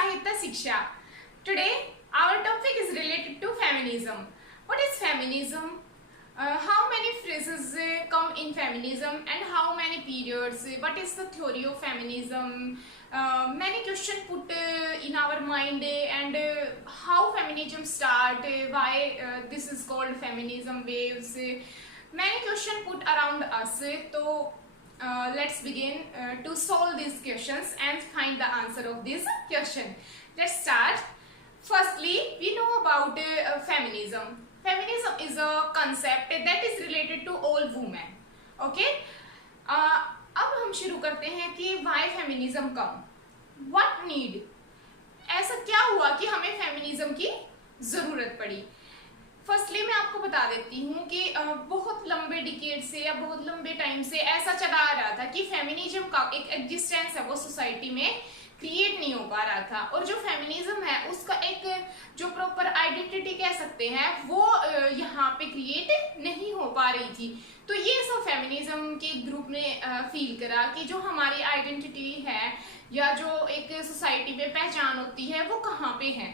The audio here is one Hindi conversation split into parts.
Sahitya Shiksha. Today, our topic is related to feminism. What is feminism? How many phrases come in feminism and how many periods? What is the theory of feminism? Many questions put in our mind and how feminism start, why this is called feminism waves. Many questions put around us. So let's begin to solve these questions and find the answer of this question. Let's start. Firstly, we know about feminism. Feminism is a concept that is related to all women. Okay? अब हम शुरू करते हैं कि why feminism come? What need? ऐसा क्या हुआ कि हमें फेमिनिज्म की जरूरत पड़ी? फर्स्टली मैं आपको बता देती हूँ कि बहुत लंबे डिकेड से या बहुत लंबे टाइम से ऐसा चला आ रहा था कि फेमिनिज्म का एक एग्जिस्टेंस है वो सोसाइटी में क्रिएट नहीं हो पा रहा था, और जो फेमिनिज्म है उसका एक जो प्रॉपर आइडेंटिटी कह सकते हैं वो यहाँ पे क्रिएट नहीं हो पा रही थी। तो ये सब फेमिनिज्म के ग्रुप ने फील करा कि जो हमारी आइडेंटिटी है या जो एक सोसाइटी में पहचान होती है वो कहाँ पे है।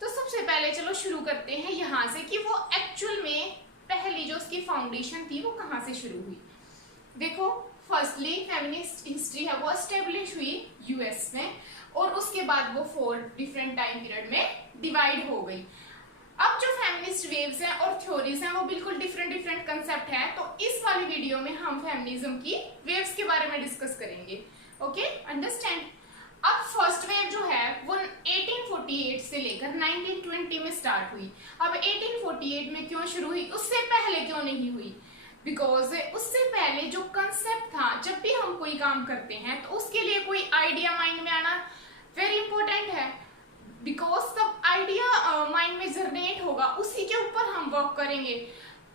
तो सबसे पहले चलो शुरू करते हैं यहाँ से कि वो एक्चुअल में पहली जो उसकी फाउंडेशन थी वो कहाँ से शुरू हुई। देखो, फर्स्टली फेमिनिस्ट हिस्ट्री है वो एस्टेब्लिश हुई यूएस में, और उसके बाद वो 4 डिफरेंट टाइम पीरियड में डिवाइड हो गई। अब जो फेमिनिस्ट वेव्स हैं और थ्योरीज हैं वो बिल्कुल डिफरेंट कंसेप्ट हैं। तो इस वाली वीडियो में हम फेमिनिज्म की वेव्स के बारे में डिस्कस करेंगे। Okay, understand. अब फर्स्ट वेव जो है वो 1848 से लेकर 1920 में स्टार्ट हुई। अब 1848 में क्यों शुरू हुई, उससे पहले क्यों नहीं हुई? बिकॉज उससे पहले जो कंसेप्ट था, जब भी हम कोई काम करते हैं तो उसके लिए कोई आइडिया माइंड में आना वेरी इंपॉर्टेंट है। बिकॉज तब आइडिया माइंड में जर्नेट होगा, उसी के ऊपर हम वर्क करेंगे।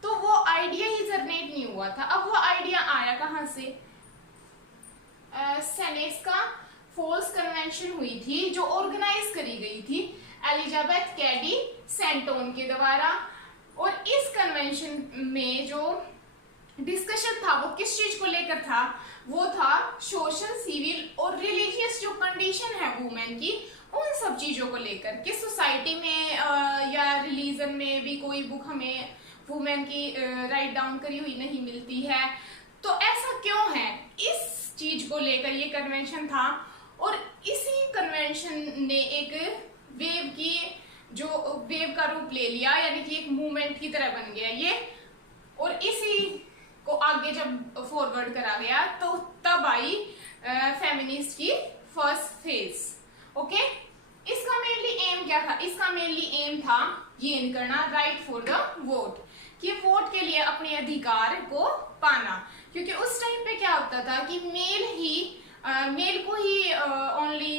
तो वो आइडिया ही जर्नेट नहीं हुआ था। अब वो आइडिया आया कहाँ से? सेनेट का फॉल्स कन्वेंशन हुई थी जो ऑर्गेनाइज करी गई थी एलिजाबेथ कैडी सेंटोन के द्वारा। और इस कन्वेंशन में जो डिस्कशन था वो किस चीज को लेकर था? वो था सोशल, सिविल और रिलीजियस जो कंडीशन है वुमेन की, उन सब चीजों को लेकर कि सोसाइटी में या रिलीजन में भी कोई बुक हमें वुमेन की राइट डाउन करी हुई नहीं मिलती है। तो ऐसा क्यों है? इस चीज को लेकर ये कन्वेंशन था, और इसी कन्वेंशन ने एक वेव की जो वेव का रूप ले लिया, यानी कि एक मूवमेंट की तरह बन गया ये। और इसी को आगे जब फॉरवर्ड करा गया तो तब आई फेमिनिस्ट की फर्स्ट फेज। ओके, इसका मेनली एम क्या था? इसका मेनली एम था गेन करना राइट फॉर द वोट, कि वोट के लिए अपने अधिकार को पाना। क्योंकि उस टाइम पे क्या होता था कि मेल को ही ओनली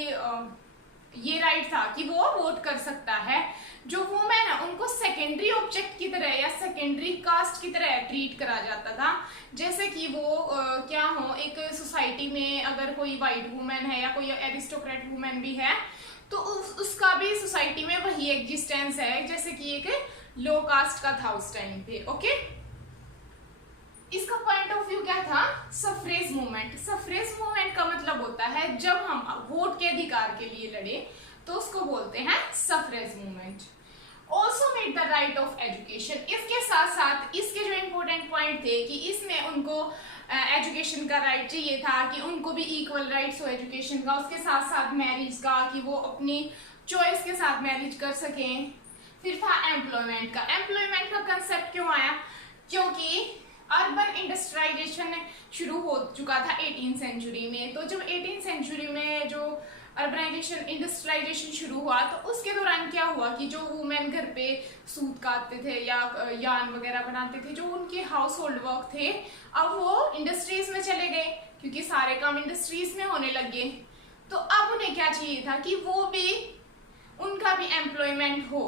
ये राइट था कि वो वोट कर सकता है। जो वुमेन है उनको सेकेंडरी ऑब्जेक्ट की तरह या सेकेंडरी कास्ट की तरह ट्रीट करा जाता था। जैसे कि वो क्या हो, एक सोसाइटी में अगर कोई वाइट वुमेन है या कोई एरिस्टोक्रेट वुमेन भी है तो उसका भी सोसाइटी में वही एग्जिस्टेंस है जैसे कि एक लो कास्ट का था उस टाइम पे। ओके, इसका पॉइंट ऑफ व्यू क्या था? Suffrage movement. सफरेज मूवमेंट का मतलब होता है जब हम वोट के अधिकार के लिए लड़े तो उसको बोलते हैं suffrage movement. Also made the right of education. इसके साथ साथ इसके जो इम्पोर्टेंट पॉइंट थे कि इसमें उनको एजुकेशन का राइट चाहिए था, कि उनको भी इक्वल राइट्स हो एजुकेशन का। उसके साथ साथ मैरिज का, कि वो अपनी चॉइस के साथ मैरिज कर सकें। फिर था एम्प्लॉयमेंट का। एम्प्लॉयमेंट का कंसेप्ट क्यों आया? क्योंकि अर्बन इंडस्ट्रियलाइजेशन शुरू हो चुका था 18th सेंचुरी में। तो जब 18th सेंचुरी में जो अर्बनाइजेशन इंडस्ट्रियलाइजेशन शुरू हुआ तो उसके दौरान क्या हुआ कि जो वुमेन घर पे सूत काटते थे या यार्न वगैरह बनाते थे, जो उनके हाउस होल्ड वर्क थे, अब वो इंडस्ट्रीज में चले गए क्योंकि सारे काम इंडस्ट्रीज में होने लग गए। तो अब उन्हें क्या चाहिए था कि वो भी, उनका भी एम्प्लॉयमेंट हो।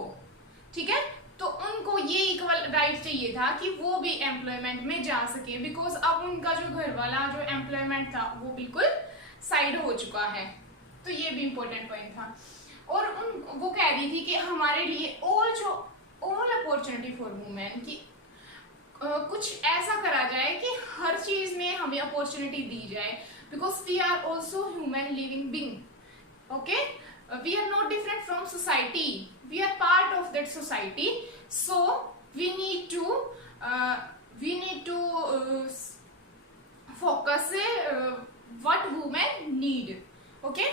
ठीक है, तो उनको ये इक्वल राइट चाहिए था कि वो भी एम्प्लॉयमेंट में जा सके। बिकॉज अब उनका जो घर वाला जो एम्प्लॉयमेंट था वो बिल्कुल साइड हो चुका है। तो ये भी इम्पोर्टेंट पॉइंट था। और वो कह रही थी कि हमारे लिए ऑल अपॉर्चुनिटी फॉर वुमेन, की कुछ ऐसा करा जाए कि हर चीज में हमें अपॉर्चुनिटी दी जाए, because we are also human living being. Okay, we are not different from society, we are part of that society, so we need to focus what women need. Okay,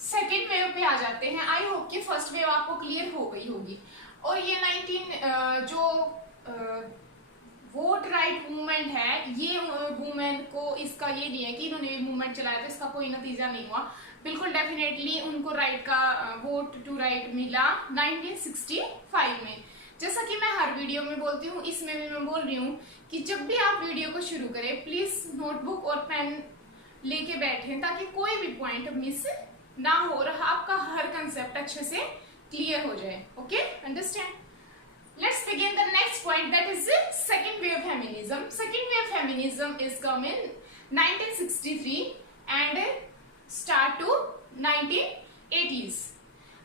second wave पे आ जाते हैं. आई होप कि फर्स्ट वेव आपको क्लियर हो गई होगी. और ये 19 जो वोट राइट मूवमेंट है, ये वुमेन को इसका ये नहीं है कि इन्होंने मूवमेंट चलाया तो इसका कोई नतीजा नहीं हुआ. बिल्कुल डेफिनेटली उनको राइट का वोट टू राइट मिला 1965 में. जैसा कि मैं हर वीडियो में बोलती हूँ, इसमें भी मैं बोल रही हूँ कि जब भी आप वीडियो को शुरू करें प्लीज नोटबुक और पेन लेके बैठें ताकि कोई भी पॉइंट मिस ना हो और आपका हर कंसेप्ट अच्छे से क्लियर हो जाए. Okay, understand. Let's begin the next point, that is second wave feminism. Second wave feminism is come in 1963 and start to 1980s.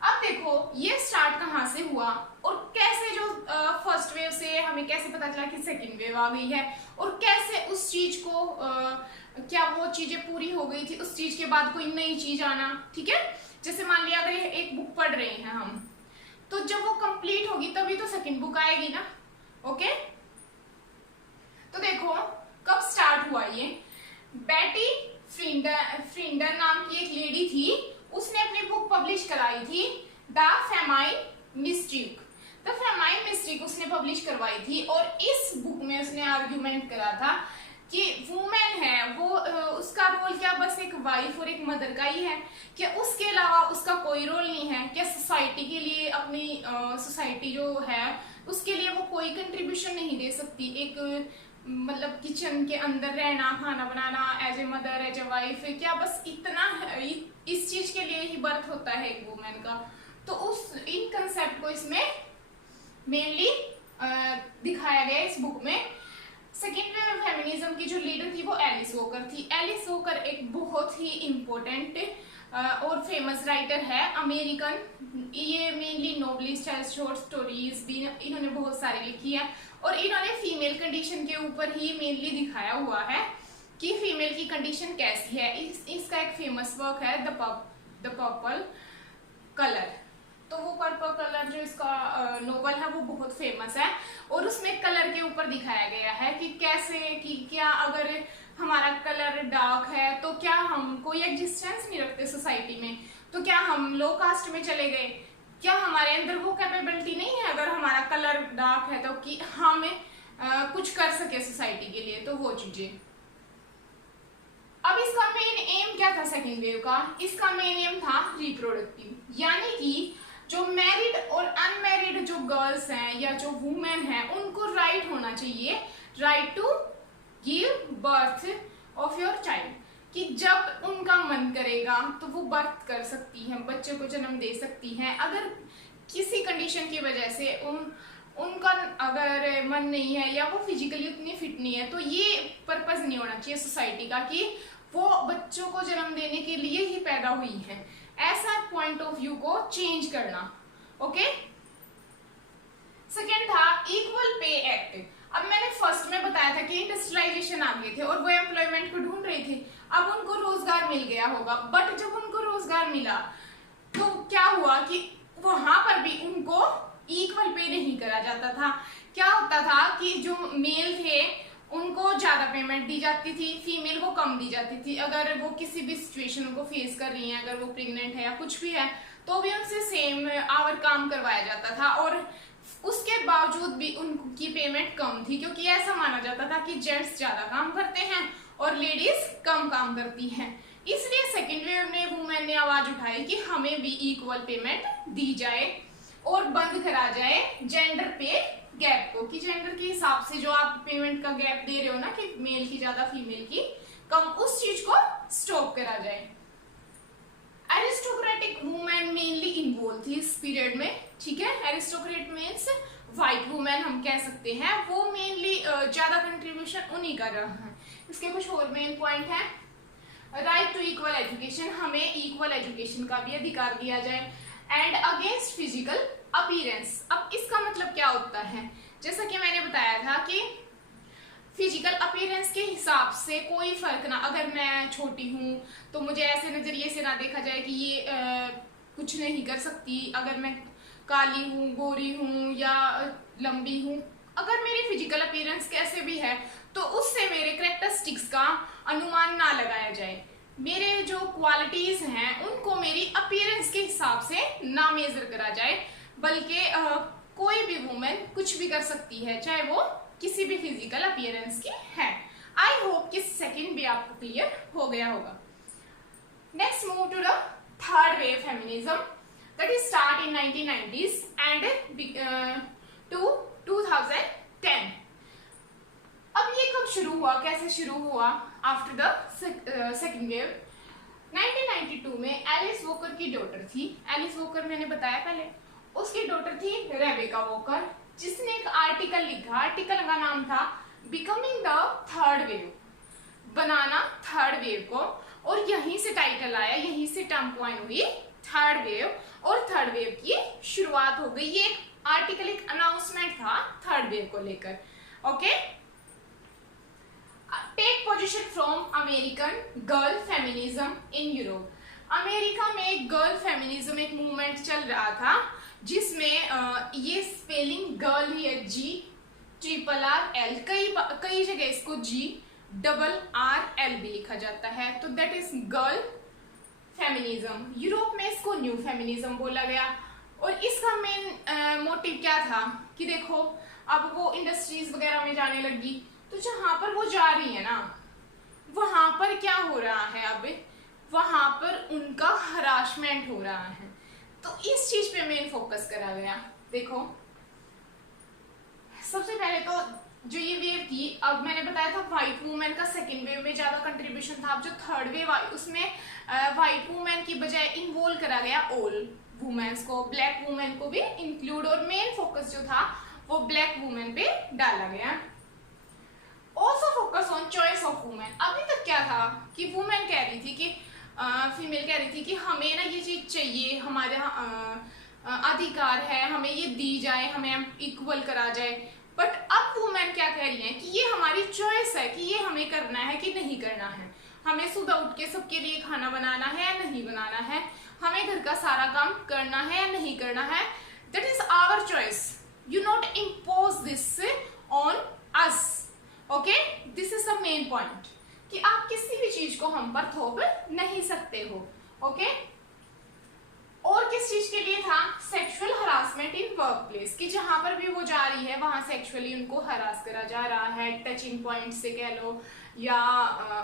अब देखो ये स्टार्ट कहाँ से हुआ और कैसे जो फर्स्ट वेव से हमें कैसे पता चला कि सेकंड वेव आ गई है और कैसे उस चीज को क्या वो चीजें पूरी हो गई थी, उस चीज के बाद कोई नई चीज आना. ठीक है, जैसे मान लिया अगर एक बुक पढ़ रहे हैं हम, तो जब वो कंप्लीट होगी तभी तो सेकंड बुक आएगी ना. ओके, तो देखो कब स्टार्ट हुआ ये. बेटी फ्रिंडर नाम की एक लेडी थी, उसने अपनी बुक पब्लिश कराई थी द फेमाइन मिस्ट्रिक. द फेमाइन मिस्ट्रिक उसने पब्लिश करवाई थी और इस बुक में उसने आर्ग्यूमेंट करा था कि वुमेन है वो उसका रोल क्या बस एक वाइफ और एक मदर का ही है, क्या उसके अलावा उसका कोई रोल नहीं है, क्या सोसाइटी के लिए अपनी सोसाइटी जो है उसके लिए वो कोई कंट्रीब्यूशन नहीं दे सकती. एक मतलब किचन के अंदर रहना, खाना बनाना, as a mother, as a wife, क्या बस इतना इस चीज के लिए ही बर्थ होता है एक वुमेन का. तो उस इन कंसेप्ट को इसमें मेनली दिखाया गया इस बुक में. सेकेंड वेव फेमिनिज्म की जो लीडर थी वो एलिस वॉकर थी. एलिस वॉकर एक बहुत ही इम्पोर्टेंट और फेमस राइटर है, अमेरिकन. ये मेनली नोवेलिस्ट है, शॉर्ट स्टोरीज भी इन्होंने बहुत सारी लिखी है और इन्होंने फीमेल कंडीशन के ऊपर ही मेनली दिखाया हुआ है कि फीमेल की कंडीशन कैसी है. इसका एक फेमस वर्क है द पर्पल कलर. तो वो पर्पल कलर जो इसका नोवेल है वो बहुत फेमस है और उसमें कलर के ऊपर दिखाया गया है कि कैसे कि क्या अगर हमारा कलर डार्क है तो क्या हम कोई एग्जिस्टेंस नहीं रखते सोसाइटी में, तो क्या हम लो कास्ट में चले गए, क्या हमारे अंदर वो कैपेबिलिटी नहीं है अगर हमारा कलर डार्क है तो कि हम कुछ कर सके सोसाइटी के लिए. तो वो चीजें. अब इसका मेन एम क्या था सेकेंड वेव का. इसका मेन एम था रिप्रोडक्टिव, यानी कि जो मैरिड और अनमैरिड जो गर्ल्स हैं या जो वुमेन हैं उनको राइट होना चाहिए, right to give birth of your child, कि जब उनका मन करेगा तो वो बर्थ कर सकती हैं, बच्चे को जन्म दे सकती हैं. अगर किसी कंडीशन की वजह से उनका अगर मन नहीं है या वो फिजिकली उतनी फिट नहीं है तो ये पर्पस नहीं होना चाहिए सोसाइटी का कि वो बच्चों को जन्म देने के लिए ही पैदा हुई है. ऐसा पॉइंट ऑफ व्यू को चेंज करना. ओके, सेकेंड था इक्वल पे एक्ट. अब मैंने फर्स्ट में बताया था कि इंडस्ट्रियलाइजेशन आ गए थे और वो एम्प्लॉयमेंट को ढूंढ रहे थे. अब उनको रोजगार मिल गया होगा, बट जब उनको रोजगार मिला तो क्या हुआ कि वहां पर भी उनको इक्वल पे नहीं करा जाता था. क्या होता था कि जो मेल थे उनको ज्यादा पेमेंट दी जाती थी, फीमेल को कम दी जाती थी. अगर वो किसी भी सिचुएशन को फेस कर रही हैं, अगर वो प्रेग्नेंट है या कुछ भी है तो भी उनसे सेम आवर काम करवाया जाता था और उसके बावजूद भी उनकी पेमेंट कम थी, क्योंकि ऐसा माना जाता था कि जेंट्स ज्यादा काम करते हैं और लेडीज कम काम करती हैं. इसलिए सेकेंड वेव ने वुमेन ने आवाज उठाई कि हमें भी इक्वल पेमेंट दी जाए और बंद करा जाए जेंडर पे गैप को, कि जेंडर के हिसाब से जो आप पेमेंट का गैप दे रहे हो ना कि मेल की ज्यादा फीमेल की कम, उस चीज को स्टॉप करा जाए. एरिस्टोक्रेटिक वुमेन मेनली इन्वॉल्व थी इस पीरियड में. ठीक है, एरिस्टोक्रेट मीन्स व्हाइट वुमेन हम कह सकते हैं, वो मेनली ज्यादा कंट्रीब्यूशन उन्हीं का रहा है. इसके कुछ और मेन पॉइंट है. राइट टू इक्वल एजुकेशन, हमें इक्वल एजुकेशन का भी अधिकार दिया जाए. And against physical appearance. अब इसका मतलब क्या होता है, जैसा कि मैंने बताया था कि फिजिकल अपीयरेंस के हिसाब से कोई फर्क ना, अगर मैं छोटी हूँ तो मुझे ऐसे नजरिए से ना देखा जाए कि ये कुछ नहीं कर सकती, अगर मैं काली हूँ, गोरी हूँ या लंबी हूँ, अगर मेरी फिजिकल अपीयरेंस कैसे भी है तो उससे मेरे कैरेक्टरिस्टिक्स का अनुमान ना लगाया जाए। मेरे जो क्वालिटीज हैं उनको मेरी अपीयरेंस के हिसाब से ना मेजर करा जाए, बल्कि कोई भी वुमेन कुछ भी कर सकती है, चाहे वो किसी भी फिजिकल अपीयरेंस की है। आई होप कि सेकंड भी आपको क्लियर हो गया होगा। Next move to the third wave feminism that is start in 1990s and to 2010। अब ये कब शुरू हुआ, कैसे शुरू हुआ? आफ्टर द सेकंड वेव 1992 में एलिस वॉकर की डॉटर थी, एलिस वॉकर मैंने बताया पहले, उसकी डॉटर थी रेबेका वॉकर, जिसने एक आर्टिकल लिखा, आर्टिकल का नाम था becoming the third wave, banana third wave को, और यहीं से टाइटल आया, यहीं से टर्म कॉइन हुई थर्ड वेव, और थर्ड वेव की शुरुआत हो गई। ये एक आर्टिकल, एक अनाउंसमेंट था थर्ड वेव को लेकर। Okay, take position from American girl feminism in Europe. America में गर्ल फेमिनिज्म एक मूवमेंट चल रहा था, जिसमें ये स्पेलिंग गर्ल ही है, GRRL, कई जगह इसको GRRL भी लिखा जाता है, तो that is girl feminism. Europe में इसको न्यू फेमिनिज्म बोला गया, और इसका मेन मोटिव क्या था कि देखो अब वो इंडस्ट्रीज वगैरह में जाने लगी, तो जहां पर वो जा रही है ना, वहां पर क्या हो रहा है, अब वहां पर उनका हरासमेंट हो रहा है, तो इस चीज पे मेन फोकस करा गया। देखो सबसे पहले तो जो ये वेव थी, अब मैंने बताया था व्हाइट वुमेन का सेकंड वेव में ज्यादा कंट्रीब्यूशन था, अब जो थर्ड वेव आई उसमें व्हाइट वुमेन की बजाय इन्वॉल्व करा गया ऑल वुमेन्स को, ब्लैक वुमेन को भी इंक्लूड, और मेन फोकस जो था वो ब्लैक वुमेन पे डाला गया। Also focus on choice of women. अभी तक क्या था कि वुमेन कह रही थी कि फीमेल कह रही थी कि हमें ना ये चीज चाहिए, हमारा अधिकार है, हमें ये दी जाए, हमें इक्वल करा जाए, बट अब वुमेन क्या कह रही है कि ये हमारी चॉइस है कि ये हमें करना है कि नहीं करना है, हमें सुबह उठ के सबके लिए खाना बनाना है या नहीं बनाना है, हमें घर का सारा काम करना है या नहीं करना है, that is our choice, you not impose this on us. Okay, this is the main point कि आप किसी भी चीज को हम पर थोप नहीं सकते हो। ओके, और किस चीज के लिए था? Sexual harassment in work place, कि जहां पर भी वो जा रही है वहां सेक्सुअली उनको हरास करा जा रहा है, टचिंग पॉइंट से कह लो या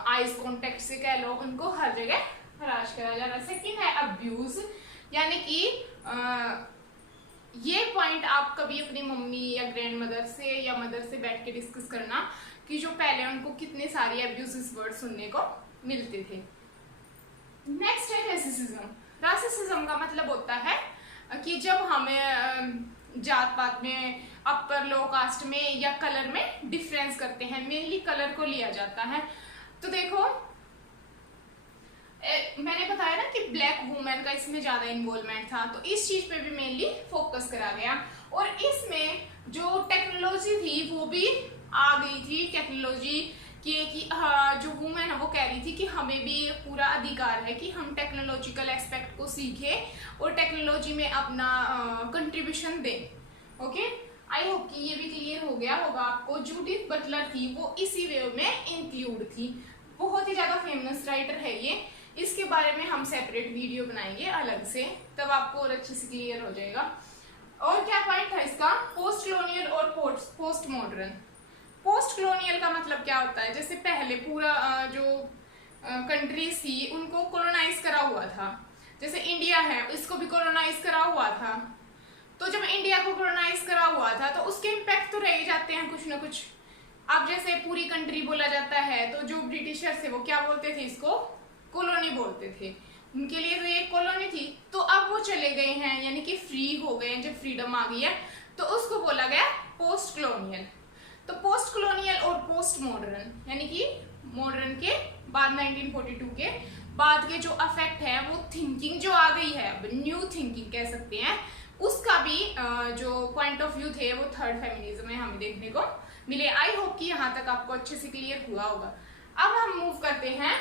आईज कांटेक्ट से कह लो, उनको हर जगह हरास करा जा रहा है। सेकंड है अब्यूज, यानी कि ये पॉइंट आप कभी अपनी मम्मी या ग्रैंड मदर से या मदर से बैठ के डिस्कस करना कि जो पहले उनको कितने सारे अब्यूजिव वर्ड सुनने को मिलते थे। नेक्स्ट है रेसिज्म। रेसिज्म का मतलब होता है कि जब हमें जात पात में, अपर लो कास्ट में या कलर में डिफरेंस करते हैं, मेनली कलर को लिया जाता है। तो देखो मैंने बताया ना कि ब्लैक वुमेन का इसमें ज्यादा इन्वॉल्वमेंट था, तो इस चीज पे भी मेनली फोकस करा गया, और इसमें जो टेक्नोलॉजी थी वो भी आ गई थी, टेक्नोलॉजी कि जो वुमेन है वो कह रही थी कि हमें भी पूरा अधिकार है कि हम टेक्नोलॉजिकल एस्पेक्ट को सीखें और टेक्नोलॉजी में अपना कंट्रीब्यूशन दें। ओके, आई होप कि ये भी क्लियर हो गया होगा आपको। जूडिथ बटलर थी वो इसी वेव में इंक्लूड थी, बहुत ही ज्यादा फेमस राइटर है ये, इसके बारे में हम सेपरेट वीडियो बनाएंगे अलग से, तब आपको और अच्छे से क्लियर हो जाएगा। और क्या पॉइंट था इसका? पोस्ट कॉलोनियल और पोस्ट मॉडर्न। पोस्ट कॉलोनियल का मतलब क्या होता है? जैसे पहले पूरा जो कंट्रीज थी उनको कॉलोनाइज करा हुआ था, जैसे इंडिया है इसको भी कॉलोनाइज करा हुआ था, तो जब इंडिया को कॉलोनाइज करा हुआ था तो उसके इम्पैक्ट तो रह ही जाते हैं कुछ ना कुछ। अब जैसे पूरी कंट्री बोला जाता है तो जो ब्रिटिशर्स थे वो क्या बोलते थे? इसको कॉलोनी बोलते थे, उनके लिए तो ये कॉलोनी थी। तो अब वो चले गए हैं, यानी कि फ्री हो गए हैं, जब फ्रीडम आ गई है तो उसको बोला गया पोस्ट कॉलोनियल। तो पोस्ट कॉलोनियल और पोस्ट मॉडर्न, यानी कि मॉडर्न के बाद 1942 के बाद के जो अफेक्ट है वो थिंकिंग जो आ गई है, न्यू थिंकिंग कह सकते हैं, उसका भी जो पॉइंट ऑफ व्यू थे वो थर्ड फेमिनिज्म में हमें देखने को मिले। आई होप कि यहाँ तक आपको अच्छे से क्लियर हुआ होगा। अब हम मूव करते हैं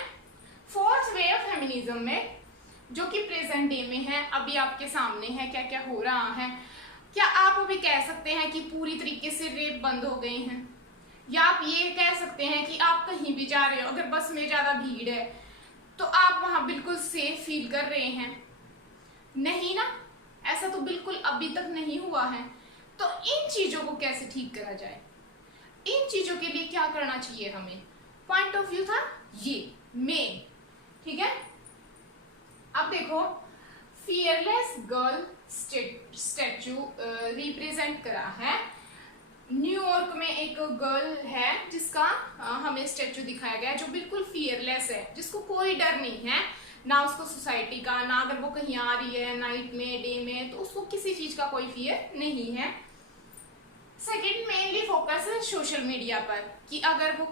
फोर्थ वे ऑफ फेमिनिज्म में, जो कि प्रेजेंट डे में है, अभी आपके सामने है क्या क्या हो रहा है। क्या आप अभी कह सकते हैं कि पूरी तरीके से रेप बंद हो गए हैं, या आप ये कह सकते हैं कि आप कहीं भी जा रहे हो, अगर बस में ज्यादा भीड़ है तो आप वहां बिल्कुल सेफ फील कर रहे हैं? नहीं ना, ऐसा तो बिल्कुल अभी तक नहीं हुआ है। तो इन चीजों को कैसे ठीक करा जाए, इन चीजों के लिए क्या करना चाहिए हमें, पॉइंट ऑफ व्यू था ये मेन। ठीक है, अब देखो फियरलेस गर्ल स्टैचू रिप्रेजेंट करा है। न्यूयॉर्क में एक गर्ल है जिसका हमें स्टैचू दिखाया गया है, जो बिल्कुल फियरलेस है, जिसको कोई डर नहीं है ना उसको सोसाइटी का, ना अगर वो कहीं आ रही है नाइट में डे में तो उसको किसी चीज का कोई फियर नहीं है। सेकंड मेनली फोकस है सोशल मीडिया पर कि अगर वो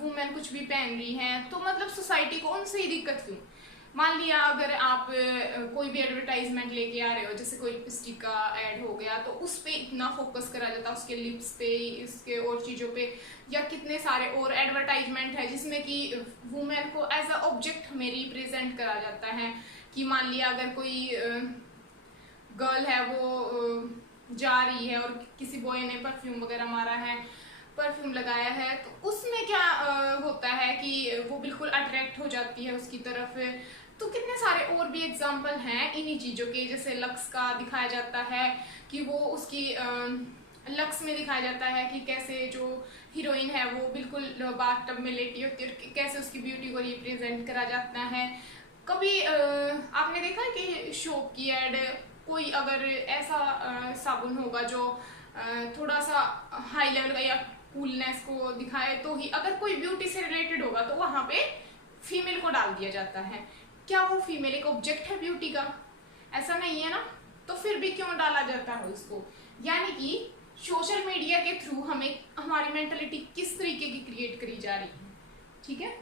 वुमेन कुछ भी पहन रही है तो मतलब सोसाइटी को उनसे ही दिक्कत क्यों। मान लिया अगर आप कोई भी एडवर्टाइजमेंट लेके आ रहे हो, जैसे कोई लिपस्टिक का ऐड हो गया, तो उस पे इतना फोकस करा जाता है, उसके लिप्स पे, इसके और चीजों पे, या कितने सारे और एडवर्टाइजमेंट है जिसमें कि वुमेन को एज अ ऑब्जेक्ट में रिप्रेजेंट करा जाता है। कि मान लिया अगर कोई गर्ल है वो जा रही है और किसी बॉय ने परफ्यूम वगैरह मारा है, परफ्यूम लगाया है, तो उसमें क्या होता है कि वो बिल्कुल अट्रैक्ट हो जाती है उसकी तरफ। तो कितने सारे और भी एग्जाम्पल हैं इन्हीं चीजों के, जैसे लक्स का दिखाया जाता है कि वो उसकी लक्स में दिखाया जाता है कि कैसे जो हीरोइन है वो बिल्कुल बाथटब में लेटी होती है और कैसे उसकी ब्यूटी को रिप्रेजेंट करा जाता है। कभी आपने देखा है कि शोप की एड, कोई अगर ऐसा साबुन होगा जो थोड़ा सा हाई लेवल का या कूलनेस को दिखाए, तो ही अगर कोई ब्यूटी से रिलेटेड होगा तो वहां पे फीमेल को डाल दिया जाता है। क्या वो फीमेल एक ऑब्जेक्ट है ब्यूटी का? ऐसा नहीं है ना, तो फिर भी क्यों डाला जाता है उसको? यानी कि सोशल मीडिया के थ्रू हमें हमारी मेंटालिटी किस तरीके की क्रिएट करी जा रही है। ठीक है,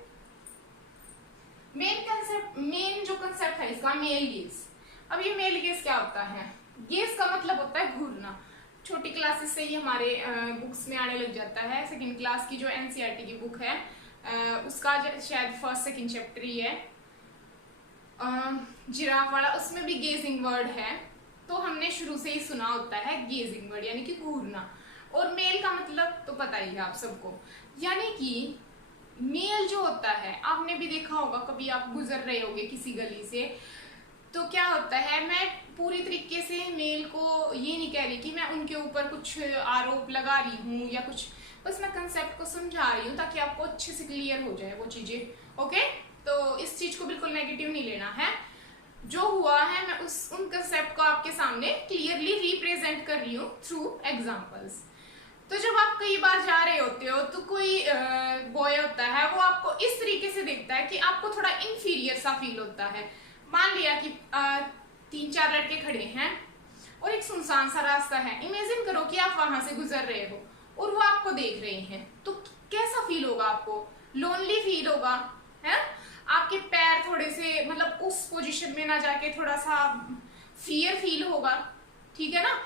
मेन जो कंसेप्ट है इसका मेल गेज। अब ये मेल गेज क्या होता है? गेज का मतलब होता है घूरना। छोटी क्लासेस से ही हमारे बुक्स में आने लग जाता है। सेकंड क्लास की जो एनसीईआरटी की बुक है उसका शायद फर्स्ट सेकंड चैप्टर ही है, जिराफ वाला, उसमें भी गेजिंग वर्ड है। तो हमने शुरू से ही सुना होता है गेजिंग वर्ड यानी कि घूरना। और मेल का मतलब तो पता ही है आप सबको, यानी कि मेल जो होता है, आपने भी देखा होगा, कभी आप गुजर रहे होगे किसी गली से, तो क्या होता है, मैं पूरी तरीके से मेल को ये नहीं कह रही कि मैं उनके ऊपर कुछ आरोप लगा रही हूँ या कुछ, बस मैं कंसेप्ट को समझा रही हूँ ताकि आपको अच्छे से क्लियर हो जाए वो चीजें। ओके, तो इस चीज को बिल्कुल नेगेटिव नहीं लेना है। जो हुआ है मैं उन कंसेप्ट को आपके सामने क्लियरली रिप्रेजेंट कर रही हूँ थ्रू एग्जाम्पल्स। तो जब आप कई बार जा रहे होते हो तो कोई बॉय होता है, वो आपको इस तरीके से देखता है कि आपको थोड़ा इंफीरियर सा फील होता है। मान लिया कि 3-4 लड़के खड़े हैं और एक सुनसान सा रास्ता है। इमेजिन करो कि आप वहां से गुजर रहे हो और वो आपको देख रहे हैं, तो कैसा फील होगा आपको? लोनली फील होगा, है? आपके पैर थोड़े से मतलब उस पोजीशन में ना जाके थोड़ा सा फियर फील होगा। ठीक है ना?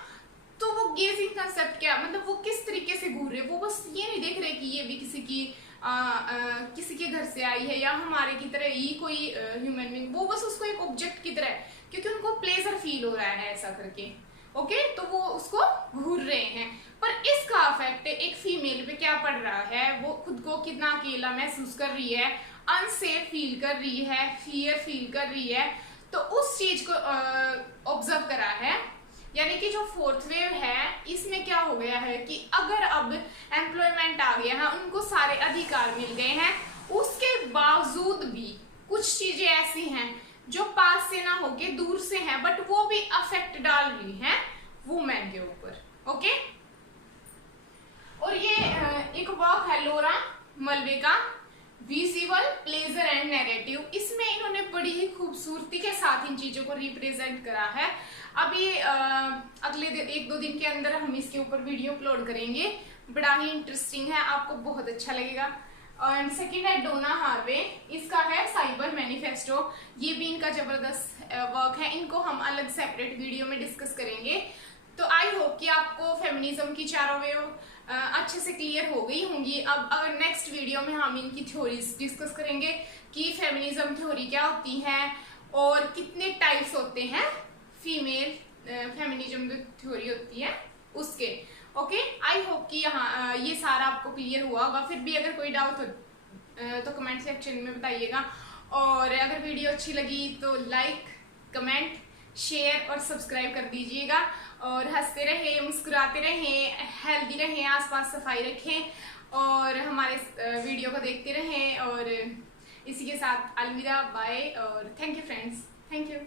तो वो गेजिंग कंसेप्ट क्या, मतलब वो किस तरीके से घूर रहे, वो बस ये नहीं देख रहे कि ये भी किसी के घर से आई है या हमारे की तरह ही कोई ह्यूमन बीइंग, वो बस उसको एक ऑब्जेक्ट की तरह, क्योंकि उनको प्लेजर फील हो रहा है ऐसा करके। ओके, तो वो उसको घूर रहे हैं। पर इसका इफेक्ट एक फीमेल पे क्या पड़ रहा है? वो खुद को कितना अकेला महसूस कर रही है, अनसेफ फील कर रही है, फियर फील कर रही है। तो उस चीज को ऑब्जर्व करा है। यानी कि जो फोर्थ वेव है इसमें क्या हो गया है कि अगर अब एम्प्लॉयमेंट आ गया है, उनको सारे अधिकार मिल गए हैं, उसके बावजूद भी कुछ चीजें ऐसी हैं जो पास से ना होके दूर से हैं, बट वो भी अफेक्ट डाल रही हैं वुमेन के ऊपर। ओके, और ये एक वर्क है लोरा मलवे का, विजुअल प्लेजर एंड नैरेटिव। इसमें इन्होंने बड़ी ही खूबसूरती के साथ इन चीजों को रिप्रेजेंट करा है। अभी अगले 1-2 दिन के अंदर हम इसके ऊपर वीडियो अपलोड करेंगे, बड़ा ही इंटरेस्टिंग है, आपको बहुत अच्छा लगेगा। और सेकंड है डोना हार्वे, इसका है साइबर मैनिफेस्टो। ये भी इनका जबरदस्त वर्क है, इनको हम अलग सेपरेट वीडियो में डिस्कस करेंगे। तो आई होप कि आपको फेमिनिज्म की चारों वे अच्छे से क्लियर हो गई होंगी। अब नेक्स्ट वीडियो में हम इनकी थ्योरीज डिस्कस करेंगे कि फेमिनिज्म थ्योरी क्या होती है और कितने टाइप्स होते हैं फीमेल फेमिनिज्म जो थ्योरी होती है उसके। ओके, आई होप कि यहाँ ये सारा आपको क्लियर हुआ होगा। फिर भी अगर कोई डाउट हो तो कमेंट सेक्शन में बताइएगा, और अगर वीडियो अच्छी लगी तो लाइक, कमेंट, शेयर और सब्सक्राइब कर दीजिएगा। और हंसते रहें, मुस्कुराते रहें, हेल्दी रहें, आसपास सफाई रखें और हमारे वीडियो को देखते रहें। और इसी के साथ अलविदा, बाय और thank you friends, thank you.